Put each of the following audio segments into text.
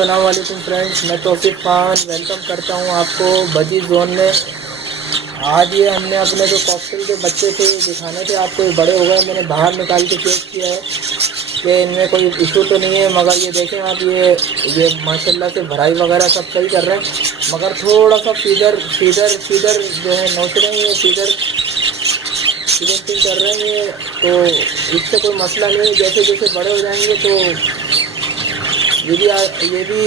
अस्सलाम वालेकुम फ्रेंड्स, मैं तौफीक खान वेलकम करता हूं आपको बजी जोन में। आज ये हमने अपने जो कॉकटेल के बच्चे थे दिखाने थे आपको, ये बड़े हो गए। मैंने बाहर निकाल के चेक किया है कि इनमें कोई इशू तो नहीं है, मगर ये देखें आप, ये माशाल्लाह से भराई वगैरह सब सही कर रहे हैं, मगर थोड़ा सा फीडर फीडर फीडर जो है नोच रहे हैं, ये फीडर फीडिंग कर रहे हैं ये, तो इससे कोई मसला नहीं है। जैसे जैसे बड़े हो जाएंगे तो ये भी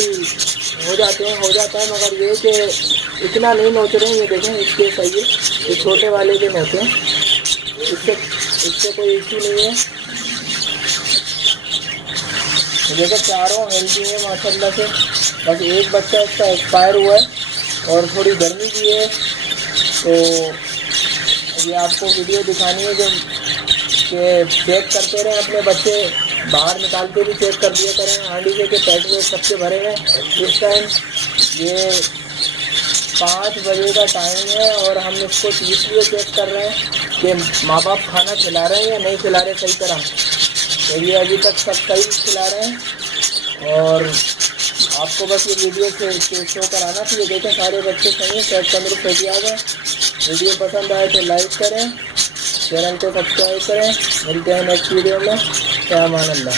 हो जाता है, मगर ये कि इतना नहीं नोच रहे हैं। ये देखें, इसके सही है, ये छोटे वाले के नोचे हैं, इससे कोई इशू नहीं है। देखो चारों हेल्दी है माशाल्लाह से, बस एक बच्चा इसका एक्सपायर हुआ है और थोड़ी गर्मी भी है, तो ये आपको वीडियो दिखानी है जो कि चेक करते रहें अपने बच्चे, बाहर निकाल के भी चेक कर दिया करें। हांडी के पेट में सबसे भरे हैं। इस टाइम ये 5 बजे का टाइम है और हम इसको इसलिए चेक कर रहे हैं कि माँ बाप खाना खिला रहे हैं या नहीं खिला रहे सही तरह। तो ये अभी तक सब सही खिला रहे हैं और आपको बस ये वीडियो से शो कराना था। ये देखें सारे बच्चे सही हैं, सेहत तंदुरुस्त एहतियात है। वीडियो पसंद आए तो लाइक करें, चैनल को सब्सक्राइब करें। मिलते हैं नेक्स्ट वीडियो में। फ़ी अमान अल्लाह।